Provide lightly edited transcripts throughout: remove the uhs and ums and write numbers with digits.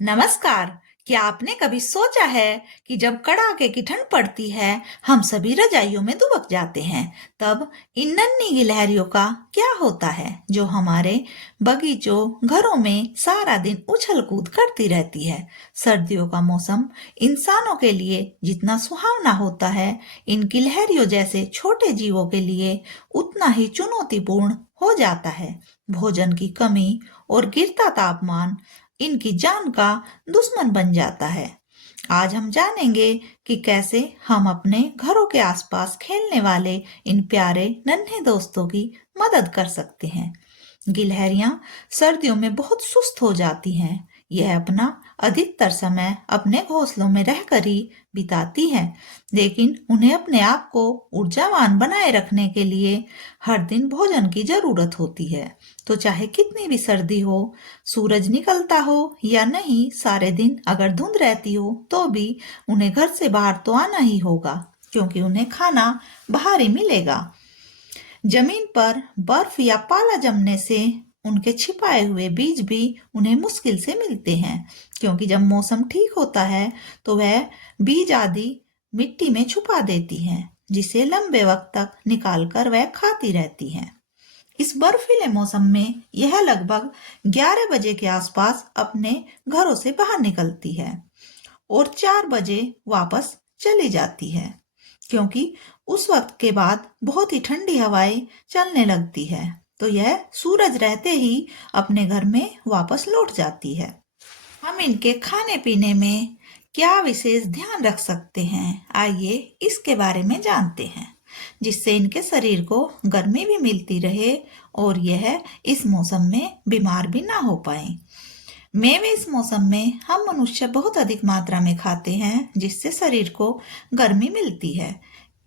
नमस्कार। क्या आपने कभी सोचा है कि जब कड़ाके की ठंड पड़ती है, हम सभी रजाइयों में दुबक जाते हैं, तब इन नन्ही गिलहरियों का क्या होता है जो हमारे बगीचों, घरों में सारा दिन उछल कूद करती रहती है। सर्दियों का मौसम इंसानों के लिए जितना सुहावना होता है, इन गिलहरियों जैसे छोटे जीवों के लिए उतना ही चुनौतीपूर्ण हो जाता है। भोजन की कमी और गिरता तापमान इनकी जान का दुश्मन बन जाता है। आज हम जानेंगे कि कैसे हम अपने घरों के आसपास खेलने वाले इन प्यारे नन्हे दोस्तों की मदद कर सकते हैं। गिलहरियां सर्दियों में बहुत सुस्त हो जाती हैं। यह अपना अधिकतर समय अपने घोंसलों में रहकर ही बिताती हैं, लेकिन उन्हें अपने आप को ऊर्जावान बनाए रखने के लिए हर दिन भोजन की जरूरत होती है। तो चाहे कितनी भी सर्दी हो, सूरज निकलता हो या नहीं, सारे दिन अगर धुंध रहती हो, तो भी उन्हें घर से बाहर तो आना ही होगा, क्योंकि उन्हें खाना बाहर ही मिलेगा। जमीन पर बर्फ या पाला जमने से उनके छिपाए हुए बीज भी उन्हें मुश्किल से मिलते हैं, क्योंकि जब मौसम ठीक होता है तो वह बीज आदि मिट्टी में छुपा देती हैं, जिसे लंबे वक्त तक निकालकर वह खाती रहती हैं। इस बर्फीले मौसम में यह लगभग 11 बजे के आसपास अपने घरों से बाहर निकलती है और 4 बजे वापस चली जाती है, क्योंकि उस वक्त के बाद बहुत ही ठंडी हवाएं चलने लगती है। तो यह सूरज रहते ही अपने घर में वापस लौट जाती है। हम इनके खाने पीने में क्या विशेष ध्यान रख सकते हैं, आइए इसके बारे में जानते हैं, जिससे इनके शरीर को गर्मी भी मिलती रहे और यह इस मौसम में बीमार भी ना हो पाए। मेवे इस मौसम में हम मनुष्य बहुत अधिक मात्रा में खाते हैं, जिससे शरीर को गर्मी मिलती है।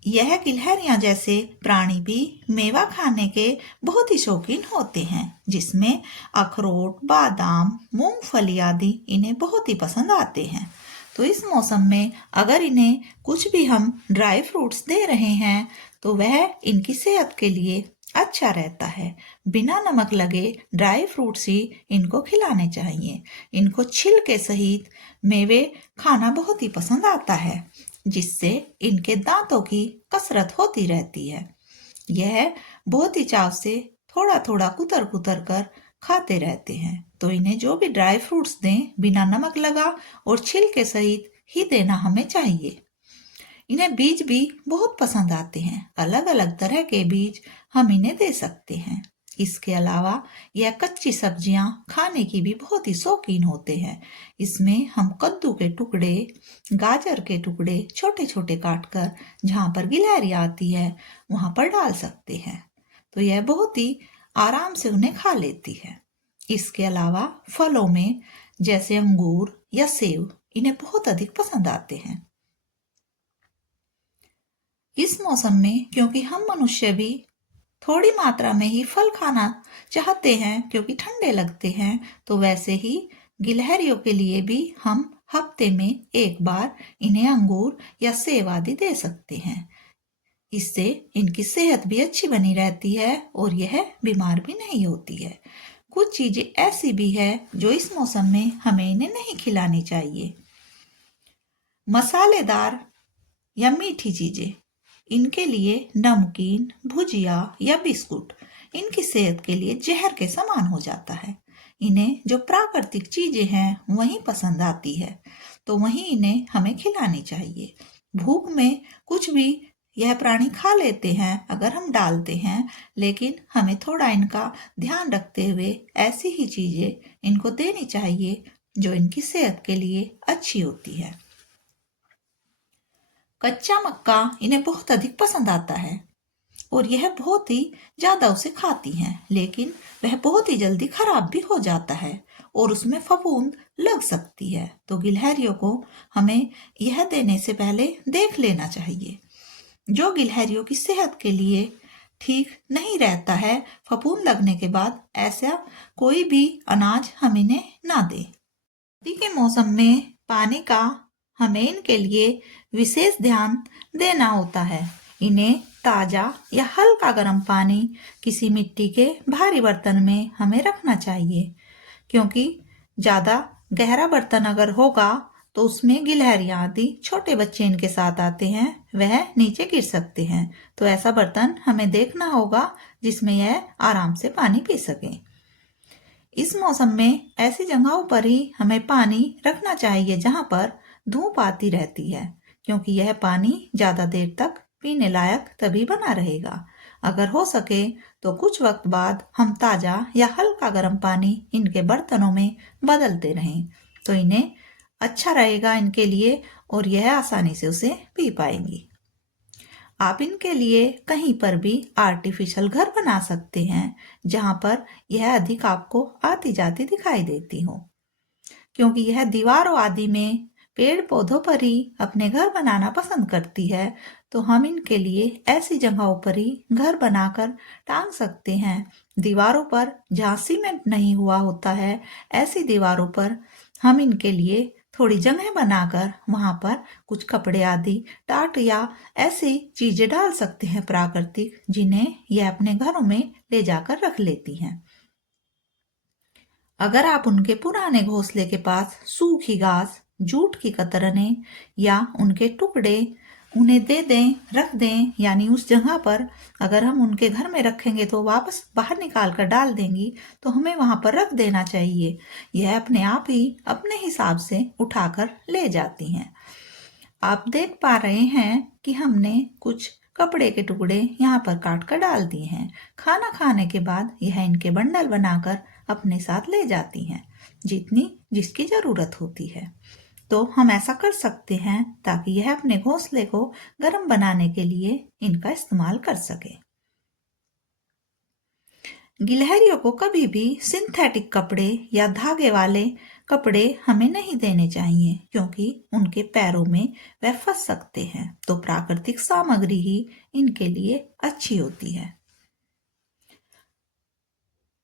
यह गिलहरियां जैसे प्राणी भी मेवा खाने के बहुत ही शौकीन होते हैं, जिसमें अखरोट, बादाम, मूंगफली आदि इन्हें बहुत ही पसंद आते हैं। तो इस मौसम में अगर इन्हें कुछ भी हम ड्राई फ्रूट्स दे रहे हैं, तो वह इनकी सेहत के लिए अच्छा रहता है। बिना नमक लगे ड्राई फ्रूट्स ही इनको खिलाने चाहिए। इनको छिलके सहित मेवे खाना बहुत ही पसंद आता है, जिससे इनके दांतों की कसरत होती रहती है। यह बहुत ही चाव से थोड़ा थोड़ा कुतर कुतर कर खाते रहते हैं। तो इन्हें जो भी ड्राई फ्रूट्स दें, बिना नमक लगा और छिलके सहित ही देना हमें चाहिए। इन्हें बीज भी बहुत पसंद आते हैं। अलग अलग तरह के बीज हम इन्हें दे सकते हैं। इसके अलावा यह कच्ची सब्जियां खाने की भी बहुत ही शौकीन होते हैं। इसमें हम कद्दू के टुकड़े, गाजर के टुकड़े छोटे छोटे काटकर जहां पर गिलहरी आती है वहां पर डाल सकते हैं, तो यह बहुत ही आराम से उन्हें खा लेती है। इसके अलावा फलों में जैसे अंगूर या सेब इन्हें बहुत अधिक पसंद आते हैं। इस मौसम में क्योंकि हम मनुष्य भी थोड़ी मात्रा में ही फल खाना चाहते हैं, क्योंकि ठंडे लगते हैं, तो वैसे ही गिलहरियों के लिए भी हम हफ्ते में एक बार इन्हें अंगूर या सेब आदि दे सकते हैं। इससे इनकी सेहत भी अच्छी बनी रहती है और यह बीमार भी नहीं होती है। कुछ चीजें ऐसी भी है जो इस मौसम में हमें इन्हें नहीं खिलानी चाहिए। मसालेदार या मीठी चीजें, इनके लिए नमकीन, भुजिया या बिस्कुट इनकी सेहत के लिए जहर के समान हो जाता है। इन्हें जो प्राकृतिक चीजें हैं वही पसंद आती है, तो वही इन्हें हमें खिलानी चाहिए। भूख में कुछ भी यह प्राणी खा लेते हैं अगर हम डालते हैं, लेकिन हमें थोड़ा इनका ध्यान रखते हुए ऐसी ही चीजें इनको देनी चाहिए जो इनकी सेहत के लिए अच्छी होती है। कच्चा मक्का इन्हें बहुत अधिक पसंद आता है और यह बहुत ही ज्यादा उसे खाती हैं, लेकिन वह बहुत ही जल्दी खराब भी हो जाता है और उसमें फफूंद लग सकती है। तो गिलहरियों को हमें यह देने से पहले देख लेना चाहिए। जो गिलहरियों की सेहत के लिए ठीक नहीं रहता है, फफूंद लगने के बाद ऐसा कोई भी अनाज हम इन्हें ना दें। सर्दी के मौसम में पानी का हमें इनके लिए विशेष ध्यान देना होता है। इन्हें ताजा या हल्का गर्म पानी किसी मिट्टी के भारी बर्तन में हमें रखना चाहिए, क्योंकि ज्यादा गहरा बर्तन अगर होगा तो उसमें गिलहरियां आदि छोटे बच्चे इनके साथ आते हैं, वह नीचे गिर सकते हैं। तो ऐसा बर्तन हमें देखना होगा जिसमें यह आराम से पानी पी सके। इस मौसम में ऐसी जगहों पर ही हमें पानी रखना चाहिए जहां पर धूप आती रहती है, क्योंकि यह पानी ज्यादा देर तक पीने लायक तभी बना रहेगा। अगर हो सके तो कुछ वक्त बाद हम ताजा या हल्का गर्म पानी इनके बर्तनों में बदलते रहें, तो इन्हें अच्छा रहेगा इनके लिए और यह आसानी से उसे पी पाएंगी। आप इनके लिए कहीं पर भी आर्टिफिशियल घर बना सकते हैं जहां पर यह अधिक आपको आती जाती दिखाई देती हो, क्योंकि यह दीवारों आदि में पेड़ पौधों पर ही अपने घर बनाना पसंद करती है। तो हम इनके लिए ऐसी जगहों पर ही घर बनाकर टांग सकते हैं। दीवारों पर जहाँ सीमेंट नहीं हुआ होता है, ऐसी दीवारों पर हम इनके लिए थोड़ी जगह बनाकर वहां पर कुछ कपड़े आदि टाट या ऐसी चीजें डाल सकते हैं प्राकृतिक, जिन्हें यह अपने घरों में ले जाकर रख लेती हैं। अगर आप उनके पुराने घोंसले के पास सूखी घास, जूट की कतरने या उनके टुकड़े उन्हें दे दें, रख दें, यानी उस जगह पर अगर हम उनके घर में रखेंगे तो वापस बाहर निकाल कर डाल देंगी, तो हमें वहां पर रख देना चाहिए। यह अपने आप ही अपने हिसाब से उठाकर ले जाती हैं। आप देख पा रहे हैं कि हमने कुछ कपड़े के टुकड़े यहाँ पर काट कर डाल दिए हैं। खाना खाने के बाद यह इनके बंडल बनाकर अपने साथ ले जाती हैं, जितनी जिसकी जरूरत होती है। तो हम ऐसा कर सकते हैं ताकि यह अपने घोंसले को गर्म बनाने के लिए इनका इस्तेमाल कर सके। गिलहरियों को कभी भी सिंथेटिक कपड़े या धागे वाले कपड़े हमें नहीं देने चाहिए, क्योंकि उनके पैरों में वह फंस सकते हैं। तो प्राकृतिक सामग्री ही इनके लिए अच्छी होती है।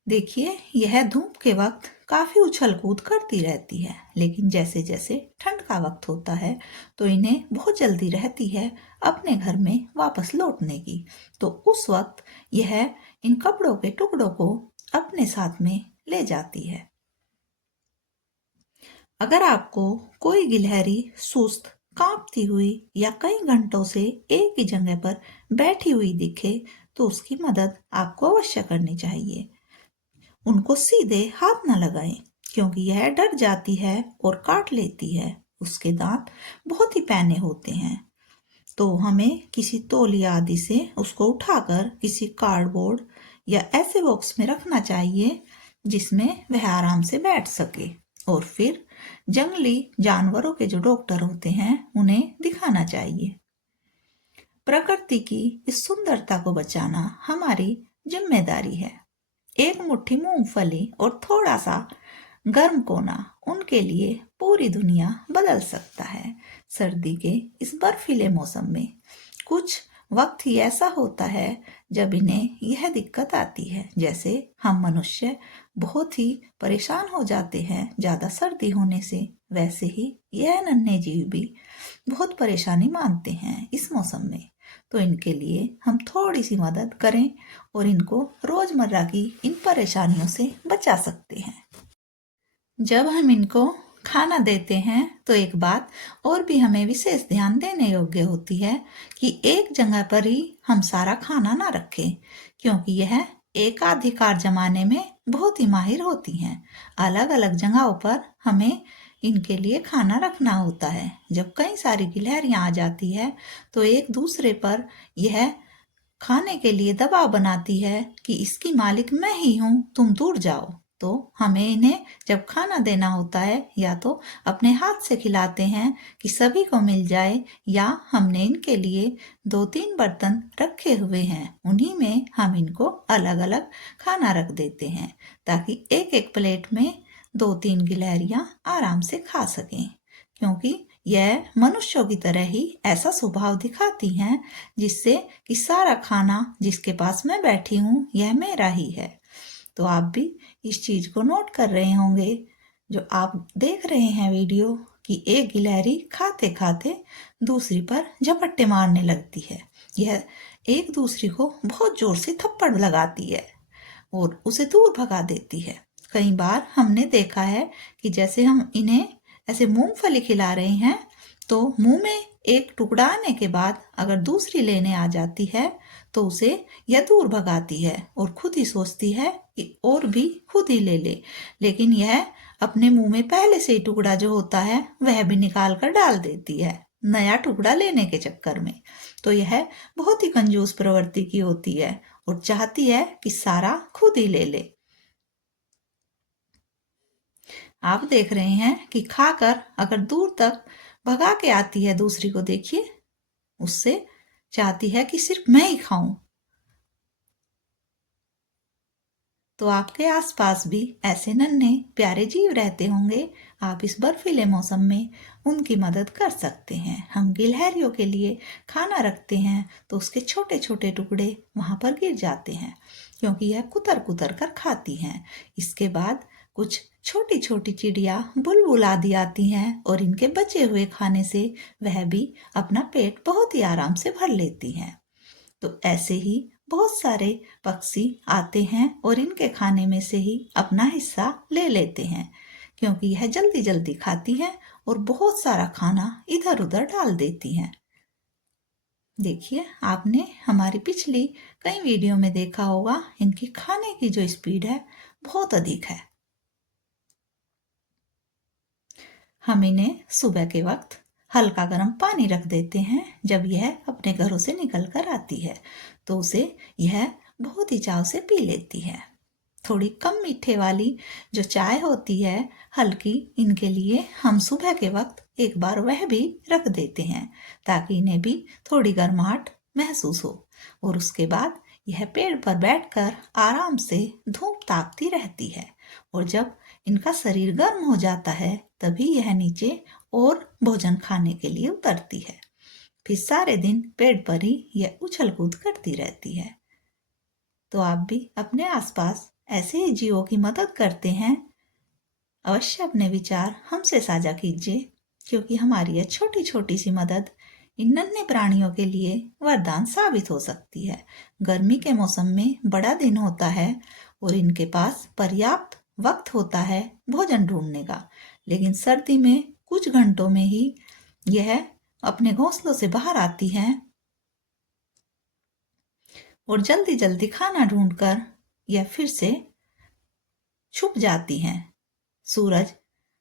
देखिए, यह धूप के वक्त काफी उछल कूद करती रहती है, लेकिन जैसे जैसे ठंड का वक्त होता है तो इन्हें बहुत जल्दी रहती है अपने घर में वापस लौटने की। तो उस वक्त यह इन कपड़ों के टुकड़ों को अपने साथ में ले जाती है। अगर आपको कोई गिलहरी सुस्त, कांपती हुई या कई घंटों से एक ही जगह पर बैठी हुई दिखे तो उसकी मदद आपको अवश्य करनी चाहिए। उनको सीधे हाथ न लगाएं, क्योंकि यह डर जाती है और काट लेती है। उसके दांत बहुत ही पैने होते हैं। तो हमें किसी तौलिया आदि से उसको उठाकर किसी कार्डबोर्ड या ऐसे बॉक्स में रखना चाहिए जिसमें वह आराम से बैठ सके, और फिर जंगली जानवरों के जो डॉक्टर होते हैं उन्हें दिखाना चाहिए। प्रकृति की इस सुंदरता को बचाना हमारी जिम्मेदारी है। एक मुट्ठी मूंगफली और थोड़ा सा गर्म कोना उनके लिए पूरी दुनिया बदल सकता है। सर्दी के इस बर्फीले मौसम में कुछ वक्त ही ऐसा होता है जब इन्हें यह दिक्कत आती है। जैसे हम मनुष्य बहुत ही परेशान हो जाते हैं ज्यादा सर्दी होने से, वैसे ही यह नन्हे जीव भी बहुत परेशानी मानते हैं इस मौसम में। तो इनके लिए हम थोड़ी सी मदद करें और इनको रोजमर्रा की इन परेशानियों से बचा सकते हैं। जब हम इनको खाना देते हैं तो एक बात और भी हमें विशेष ध्यान देने योग्य होती है कि एक जगह पर ही हम सारा खाना ना रखें, क्योंकि यह एकाधिकार जमाने में बहुत ही माहिर होती हैं। अलग अलग जगहों पर हमें इनके लिए खाना रखना होता है। जब कई सारी गिलहरियां आ जाती है तो एक दूसरे पर यह खाने के लिए दबाव बनाती है कि इसकी मालिक मैं ही हूँ, तुम दूर जाओ। तो हमें इन्हें जब खाना देना होता है या तो अपने हाथ से खिलाते हैं कि सभी को मिल जाए, या हमने इनके लिए 2-3 बर्तन रखे हुए हैं, उन्हीं में हम इनको अलग अलग खाना रख देते हैं ताकि एक एक प्लेट में 2-3 गिलहरियां आराम से खा सकें। क्योंकि यह मनुष्यों की तरह ही ऐसा स्वभाव दिखाती हैं जिससे कि सारा खाना जिसके पास मैं बैठी हूँ यह मेरा ही है। तो आप भी इस चीज को नोट कर रहे होंगे जो आप देख रहे हैं वीडियो, कि एक गिलहरी खाते खाते दूसरी पर झपट्टे मारने लगती है। यह एक दूसरी को बहुत जोर से थप्पड़ लगाती है और उसे दूर भगा देती है। कई बार हमने देखा है कि जैसे हम इन्हें ऐसे मूंगफली खिला रहे हैं तो मुंह में एक टुकड़ा आने के बाद अगर दूसरी लेने आ जाती है तो उसे यह दूर भगाती है और खुद ही सोचती है कि और भी खुद ही ले ले, लेकिन यह अपने मुंह में पहले से ही टुकड़ा जो होता है वह भी निकाल कर डाल देती है नया टुकड़ा लेने के चक्कर में। तो यह बहुत ही कंजूस प्रवृत्ति की होती है और चाहती है कि सारा खुद ही ले ले। आप देख रहे हैं कि खाकर अगर दूर तक भगा के आती है दूसरी को, देखिए उससे चाहती है कि सिर्फ मैं ही खाऊं। तो आपके आसपास भी ऐसे नन्हे प्यारे जीव रहते होंगे। आप इस बर्फीले मौसम में उनकी मदद कर सकते हैं। हम गिलहरियों के लिए खाना रखते हैं तो उसके छोटे छोटे टुकड़े वहां पर गिर जाते हैं क्योंकि यह कुतर कुतर कर खाती हैं। इसके बाद कुछ छोटी छोटी चिड़िया बुलबुल आदि आती हैं और इनके बचे हुए खाने से वह भी अपना पेट बहुत ही आराम से भर लेती हैं। तो ऐसे ही बहुत सारे पक्षी आते हैं और इनके खाने में से ही अपना हिस्सा ले लेते हैं क्योंकि यह जल्दी जल्दी खाती हैं और बहुत सारा खाना इधर उधर डाल देती हैं। देखिए, आपने हमारी पिछली कई वीडियो में देखा होगा, इनकी खाने की जो स्पीड है बहुत अधिक है। हम इन्हें सुबह के वक्त हल्का गर्म पानी रख देते हैं। जब यह अपने घरों से निकल कर आती है तो उसे यह बहुत ही चाव से पी लेती है। थोड़ी कम मीठे वाली जो चाय होती है हल्की, इनके लिए हम सुबह के वक्त एक बार वह भी रख देते हैं ताकि इन्हें भी थोड़ी गर्माहट महसूस हो। और उसके बाद यह पेड़ पर बैठकर आराम से धूप तापती रहती है और जब इनका शरीर गर्म हो जाता है तभी यह नीचे और भोजन खाने के लिए उतरती है। फिर सारे दिन पेड़ पर ही यह उछल कूद करती रहती है। तो आप भी अपने आसपास ऐसे ही जीवों की मदद करते हैं, अवश्य अपने विचार हमसे साझा कीजिए क्योंकि हमारी यह छोटी छोटी सी मदद इन नन्हे प्राणियों के लिए वरदान साबित हो सकती है। गर्मी के मौसम में बड़ा दिन होता है और इनके पास पर्याप्त वक्त होता है भोजन ढूंढने का, लेकिन सर्दी में कुछ घंटों में ही यह अपने घोंसलों से बाहर आती हैं और जल्दी जल्दी खाना ढूंढकर यह फिर से छुप जाती हैं। सूरज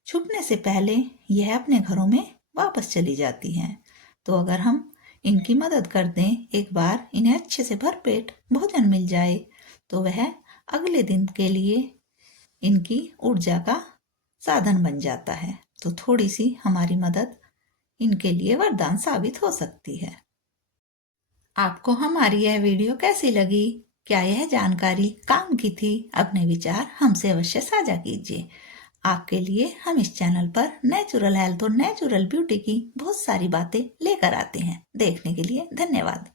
छुपने से पहले यह अपने घरों में वापस चली जाती हैं। तो अगर हम इनकी मदद कर दें, एक बार इन्हें अच्छे से भरपेट भोजन मिल जाए तो वह अगले दिन के लिए इनकी ऊर्जा का साधन बन जाता है। तो थोड़ी सी हमारी मदद इनके लिए वरदान साबित हो सकती है। आपको हमारी यह वीडियो कैसी लगी? क्या यह जानकारी काम की थी? अपने विचार हमसे अवश्य साझा कीजिए। आपके लिए हम इस चैनल पर नेचुरल हेल्थ और नेचुरल ब्यूटी की बहुत सारी बातें लेकर आते हैं। देखने के लिए धन्यवाद।